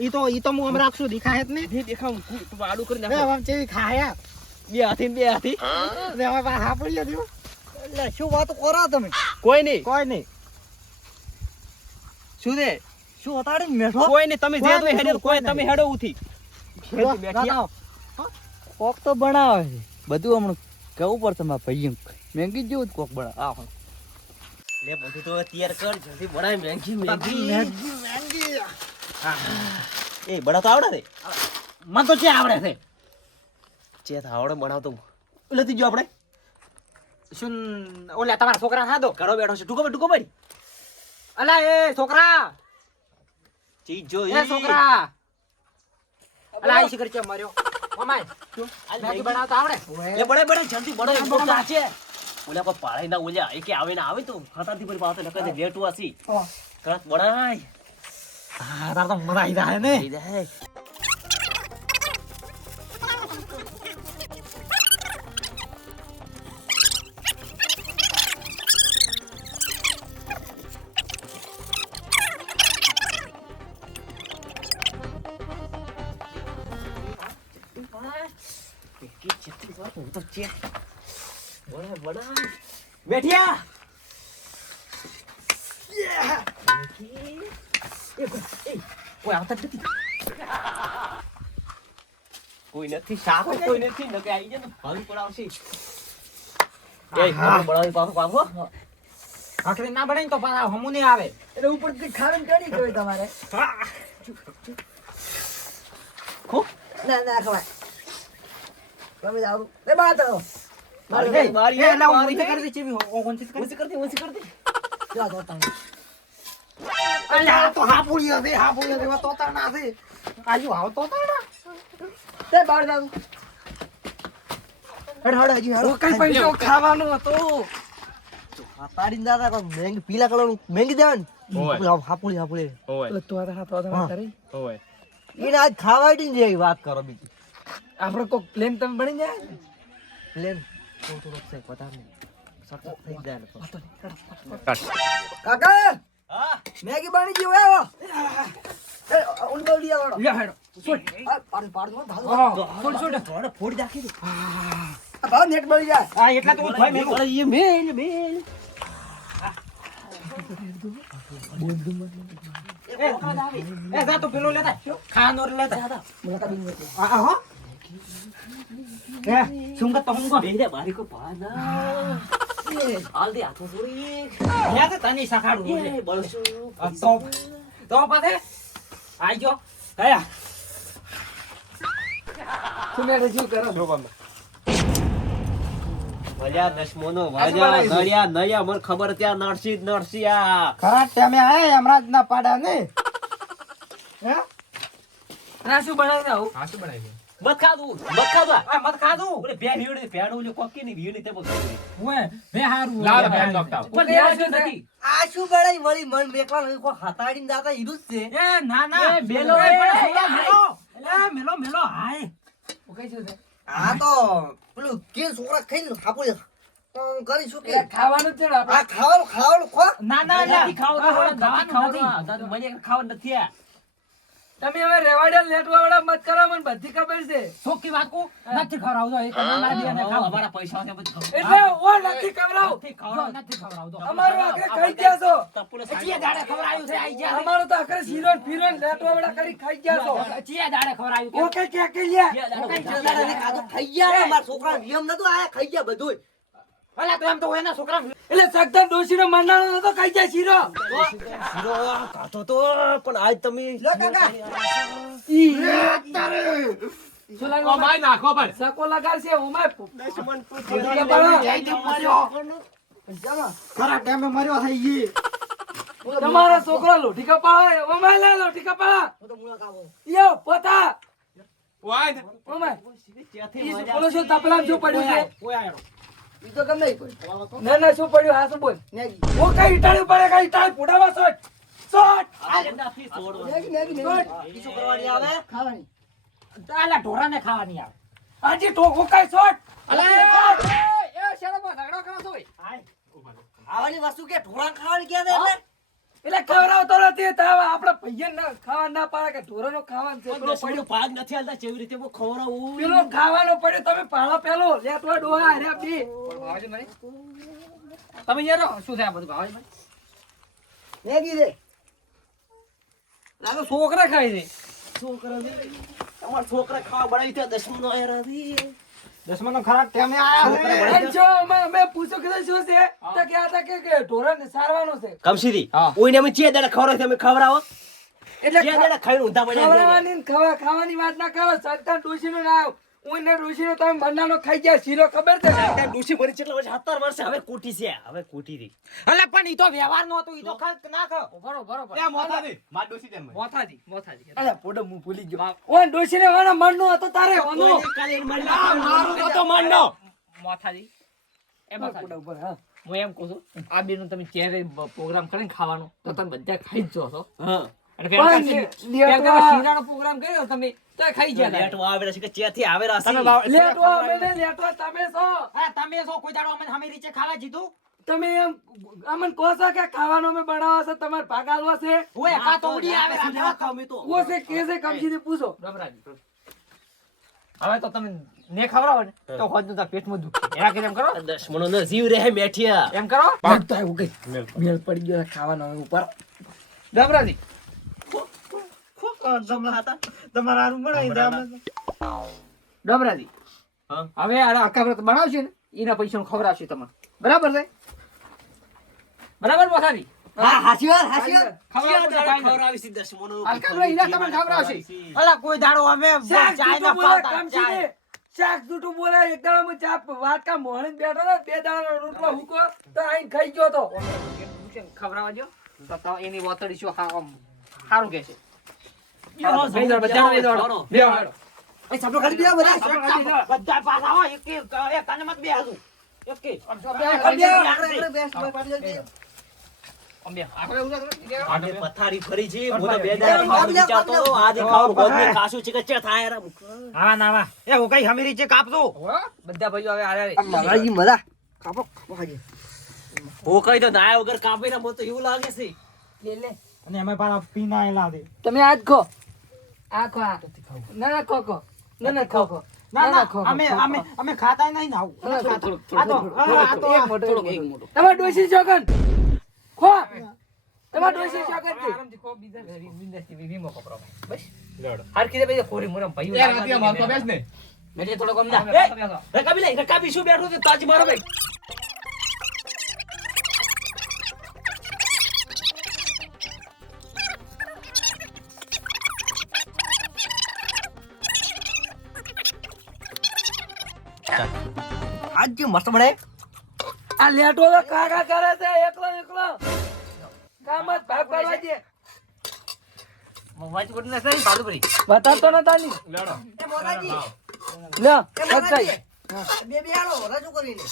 ઈ તો ઈ તો હું હમણાં રાખશું દેખાય જ નહીં દેખાવ. હું આડું કરી નાખો. ચેવી ખાય? બે હાથી બે હાથી. પાછા હાંફળી જતી એટલે શું વાત કરો તમે? કોઈ નહીં. કોઈ નહીં. શું દે શું હતાડીને મેઠો કોઈ નહીં તમે જે નહીં, હેડો કોઈ તમે હેડો લાવો. કોક તો બનાવે છે. બધું હમણાં કેવું પડશે મારા ભાઈ મેંગી કીધું કોક બનાવે. આ હો. લે બધું તો તૈયાર કર જલ્દી બનાય મેંગી મેંગી મેંગી મેંગી એ બડા તો આવડે છે મને તો ચે આવડે છે ચેત આવડે બનાવતો લેતી જો આપણે શું ઓલા તમારા છોકરા ખાધો ઘરો બેઠો છે ટૂંકો ટૂંકો પડી અલા એ છોકરા ચીજ એ છોકરા અલા આ શિખર કેમ માર્યો મમાય મેગી બનાવતો આવડે એ બડે બડે જલ્દી બડે. છે ઓલા કોઈ પાળાઈ ના ઓલ્યા એ કે આવે ના આવે તો ખતરથી પર પાતો નકર તે લેટુ આસી કરત બડાય હા તાર તો મજા આવી જાય ને. થઈ જાય તો બડા બડા બેઠિયા. કોઈ- આવતા નથી. કોઈ નથી સાફ કોઈ નથી નકે આવી જાય ને ભાવી પડાવશે એ હા. પાછો પાછો આખરી ના બને તો પાછા હમુ નહીં આવે. એટલે ઉપરથી ખાવીને કરી કહેવાય તમારે. ખૂબ ના ના ખવાય. તમે જાવ એ બાત ખાવાનું હતું. પાડીને દાદા કોઈ મેંગી પીલા દેવાનું? ઓય. હાપુડી હાપુડી. ઓય. તું આ તો હા. કરી. ઓય. એને આજ ખાવાડી ને વાત કરો બીજી. આપણે કોક પ્લેન તમે બની જાય પ્લેન. થોડું પતા નહીં સતત થઈ જાય. કાકા લેતા આ આ હો એ સુંગત તો હુંગો બેહરે બારી કો પાના આલ દે હાથો છોડી યા તો તની સખાડું એ બળસુ આ તો તો પાછે આઈ ગયો કયા સુને રજૂ કરો ભલ્યા દશમોનો આ શું વાજા બનાવ્યું? નળિયા નળિયા મને ખબર ત્યાં નરસી નરસી આ ખરા તમે આયા હમણાં જ ના પાડ્યા ને હે આ શું બનાવી દઉં હા શું બનાવ્યું મત ખાધું મત ખાધા આ મત ખાધું ઓલે બે વીડ ભેણ ઓલે કોકી ની વીડ તે બગડી ઓએ બે હારું લાવ નોખતા આવો. પણ લેવા જો નથી આ શું બળાઈ વળી મન મેકલા નહીં કોઈ હતાડીને દાદા હીરું છે એ ના ના એ એ એ પણ હાય. મેલો મેલો મેલો હાય ઓ કઈ છે આ તો પેલું કે છોકરા ખાઈને હાપુડી કરી શું કે ખાવાનું છે આ ખાવાનું ખાવાનું ખો ના ના નથી ખાવાનું ખાવાનું નથી ખાવાનું મને ખાવાનું નથી આ તમે હવે રેવાડિયા લેટવા વાળા મત કરો મને બધી ખબર છે. સોકી વાકુ? નથી ખવડાવતો એ તમે મારી બેને ખાવ. અમારા પૈસા છે બધું એટલે ઓ નથી ખવડાવ. નથી ખાવાનું નથી ખવડાવતો. અમારો આખરે ખાઈ ગયા છો. તપુને ચિયા દાડે ખવડાવ્યું છે આઈ ગયા. અમારો તો આખરે શીરો ને ફીરો વાળા કરી ખાઈ ગયા છો. ચિયા દાડે ખવડાવ્યું ઓકે કે કે લ્યા. આ તો ખાઈ ગયા ને મારા છોકરા નિયમ નતો આયા ખાઈ ગયા બધું અલા તો એમ તો એના છોકરા એટલે સગતા ડોશીનો મંડાણો નતો ખાઈ જાય શીરો. શીરો કાતો તો પણ આજ તમે લો કાકા. શું લાગ્યું માય નાખો પણ સકો લગાડશે ઓમાય ખરા ટાઈમે મર્યો થઈ ગઈ તમારો છોકરો લોઠી કપાળા ઓમાય લે લોઠી કપાળા. હું તો મુળા કાપો યો પોતા. વાય ઓમાય ઈ બોલો છો તપલામ શું પડ્યું છે? ઓય આયો. તો ગમે કોઈ. ના ના શું પડ્યું? હા શું બોલ. ઓ કઈ ઇટાળી પડે કઈ ઇટાળી ફોટામાં સોટ સોટ ખાવાની. અલા ઢોરાને ખાવાની આવે. આજે ટોકો કઈ સોટ આવાની વસ્તુ કે ઢોળા ખાવાની દે એટલે? એટલે ખવડાવતો નથી તાવ આપણા ભૈયા ના ખાવા ના પાડે કે ઢોરોનો ખાવાનું છે પણ પેલો દસમાનો ભાગ નથી આલતા જેવી રીતે હું ખવડાવું. પેલો ખાવાનો પડ્યો તમે પાળો પેલો. લેટવા ડોહા અરે બી. તમે યાર શું થાય બધું ભાવે મેગી દે. તો છોકરા ખાઈ દે છોકરા દે. તમાર છોકરા ખાવા બનાવી ત્યાં દસમાનો આયા નથી દસમાનો ખરાબ ટાઈમે આયા છો. અમે શું છે? તો કે આ કે કે સારવાનો છે. કમસીદી ઓઈને અમે ચે દાડા ખવડાવે તમે ખવડાવો. એટલે ચે દાડા ખાઈને ઊંધા પડ્યા ખવડાવવાની ને ખાવાની વાત ના કરો સરતા ડોશીનો ના ઉઈને ડોશીનો તમે મંડાનો ખાઈ ગયા શીરો ખબર છે? ને? ત્યાં ભરી કેટલા વર્ષ સત્તર વર્ષે હવે કૂટી છે. હવે કૂટી રહી. અલે પણ ઈ તો વ્યવહાર નો હતો ઈ તો ખા ના ખો. બરો બરો બરો. એ મોથાથી માર તેમ મોથાજી મોથાજી. અરે પોડો હું ભૂલી ગયો. ઓય મનનો હતો તારે ઓનો. કાલે મારું માનનો. મોથાજી. હા. હું એમ કહું છું આ બેનું તમે ચેરે પ્રોગ્રામ કરીને ખાવાનો તો તમે બધા ખાઈ જ જો છો. અને પેલા પેલા શીરાનો પ્રોગ્રામ કર્યો તમે તો ખાઈ ગયા હતા. આવેલા છે કે ચેથી આવેલા છે. તમે બાવ- અમે ને લેટવા તમે છો. હા તમે શું કોઈ દાડો અમને સામે રીચે ખાવા જીધું? તમે એમ અમને કહો છો કે ખાવાનો અમે બનાવવા છે તમારે ભાગ આલવા છે? ઓય કા તો ઉડી આવે કશું ખાવ મેં તો. ઓ છે કે છે કમજીને પૂછો. હવે તો તમે ને ખવડાવો ને તો હોજનું તાર પેટમાં દુખે. એના કે એમ કરો? દસમણો નો જીવ રહે મેઠિયા. એમ કરો? તો એવું કઈ. મેલ પડી ગયો ખાવાનો હવે ઉપર. ડબરાજી તમારા હારું બનાવી ડબરાજી હવે આ આખા વ્રત બનાવશે ને એના પૈસા ખવડાવશે તમને બરાબર છે? બરાબર. અલા કોઈ દાડો અમે શાક જૂઠું બોલે, એક દાડામાં ચા વાટકા મોહણી બેઠો ને બે દાડાનો રોટલો હુકો તો આઈને ખાઈ ગયો તો. ખવડાવવા જો તો તો એની વતડી શું ખાવા સારું કે છે? દાડા, દાડા. દાડા. બધા. એક એક કાને મત બે હાજુ. એક એક બે, આપણે ઉધા કરો. આજે પથારી ફરી છે. બે વિચારતો હતો. આજે ખાવાનું ગોળનું ખાશું છે કે ચે થાય યાર. હા ના ના એ હું કઈ હમી રીચે કાપજો. બધા ભાઈઓ હવે હારે મલાજી મલા કાપો કાપો હું કઈ તો નાયા વગર કાપી ના મને તો એવું લાગે છે. લે લે. અને અમે પાછા પીના એલા દે તમે આજ ખો. આ ખો આ. ના ના ખો ખો. ના ના ખો ખો. ના ના ખો, ખો, અમે ખો, અમે અમે ખાતા નહીં ના આવું. થોડું, આ તો આ આ તો એક મોટો, એક મોટો. તમારે ડોશી ચોકન? ખો તમારે ડોશી ચોકનથી આરામથી ખો બીજા ઘરે બિંદાસથી વીમો કપરો બસ. લેવડો. હાર કીધે ભાઈ ખોરી મોરમ ભાઈ. એ રાતે માર તો બેસ ને. એટલે થોડો કમ ના. રકાબી લઈ રકાબી શું બેઠો છે? તાજ મારો ભાઈ. આજ જે મસ્ત મળે? આ લેટો કાકા કરે છે એકલો કામ જ ભાગ પાડવા દે. મોબાઈલ કોટ બતાતો ન તાની. એ મોરાજી બે બે આલો રજુ કરીને.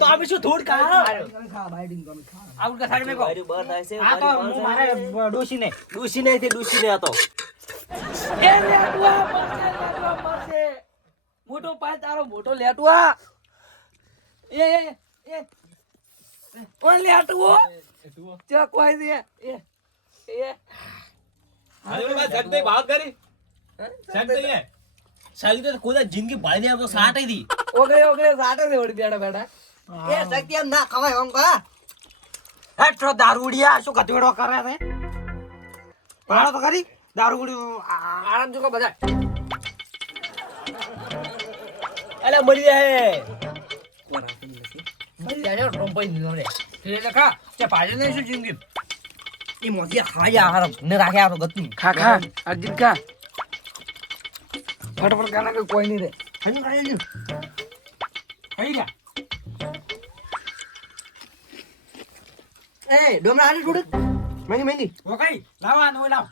તો ધૂળ કાઢો. મેકો આ તો મારી. ડોશી ને હતો. એ લેટવા મરશે મોટો પાય તારો મોટો લેટવા એ એ એ. ઓ લેટવો એ તું ચા કોઈ દે એ એ. અરે ઓલા જગદઈ ભાગ કરી. જગદઈ એ સાલી તો કોઈ જિંદગી ભાળી દે તો સાટ હતી ઓગળે ઓગળે સાટે છે ઓડી બેડા બેડા એ શક્તિ એમ ના ખવાય આમ કા હેટ્રો દારૂડિયા શું કધેડો કરે છે? પાડો તો કરી દારૂડિયું આરામ જો બધા અલે મરી જાય. ત્યારે રોંપાઈ દીધો રે એટલે ખા તે પાડે નહીં શું જિંદગી એ મોજી ખાયા હાર ને રાખ્યા તો ગતું ખા ખા અર્જુન ખા ફટફટ ખાના કે કોઈ નહીં રે હજુ કરે છે થઈ ગયા એ ડોમરા આલી થોડુંક મહેંદી મહેંદી ઓકાઈ લાવવાનું ઓય લાવ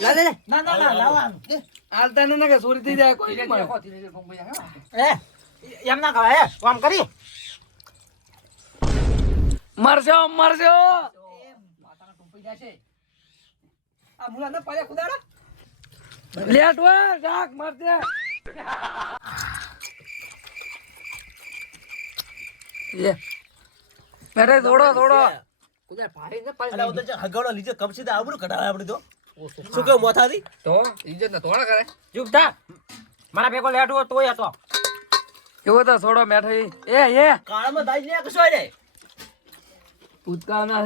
લા લે ના ના ના લાવવાનું હાલતા ને કે ચોરી થઈ જાય કોઈ નહીં મળે એ એમ ના એ આમ કરી મરજો મરજો. આ મુલા ના પાડે ખુદાડા લેટ વા રાખ મરજે લે. અરે દોડો દોડો. હગાડો લીજે કમસી દે આબરૂ કઢાવે આપણે તો. શું કહું મોથાથી તો ઇજ્જત ના તોડા કરે થા. મારા ભેગો લેટવો તોય હતો. એવો તો છોડો મેઠી એ એ. કાળમાં દાઈ ને કશો રે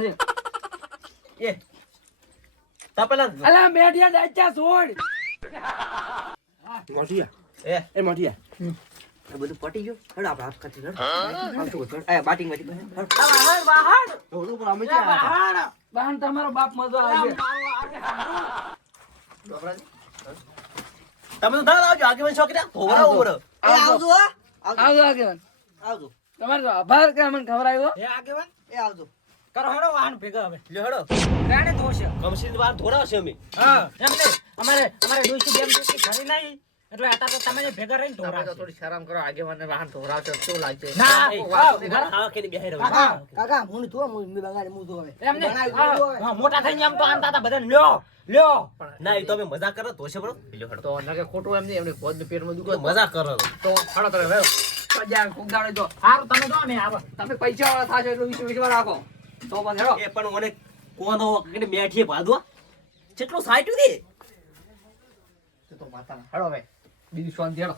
છે. એ તપલા અલા મેઢિયા દાચા છોડ. મોઢિયા. એ. એ મોઢિયા. આ બધું પટી ગયું? હેડ આપણે હાથ ખાતી હેડ. આવતું હોય, હેડ. આ બાટિંગમાંથી હેડ. વાહણ વાહણ ઢોલ અમે ક્યાં વાહણ તમારો બાપ મજો આવશે તમે તો આવજો આગેવાન છોકરા ધોવરા ઉમર આવજો. આવજો. આવજો આગેવાન. આવજો. તમારો આભાર કે અમને ખબર આવ્યો એ આગેવાન એ આવજો. કરો હેડો વાહન ભેગા હવે લ્યો હેડો. રાણે ધોશે. છે. કમસી વાર ધોરાવશે અમે. હા એમને અમારે અમારે ડોશી બેમ ડોશી ઘરે નહીં. એટલે આતા તો તમે ભેગા રહીને તો થોડી શરમ કરો આગેવાન મને વાહન ધોરાવશો શું લાગે ના હા, હા કે બેહી રહ્યો કાકા, હું તો હું બગાડે હું તો હવે. એમને હા, મોટા થઈને એમ તો આમતા હતા બધા લ્યો લ્યો. ના એ તો અમે મજા કરો તો છે બરો. લ્યો હેડો. તો નકે ખોટું એમ નહીં એમને પદ પેટમાં દુખો મજા કરો. તો ને આવો. તમે પૈસા વાળા થાશો એટલે વિશ્વાસ રાખો. તો પછી હેડો. એ પણ મને કોનો કે બેઠીએ ભાદવા કેટલું સાઈટ હતી તો માતા હેડો હવે. બીજું શાંતિ હેડો.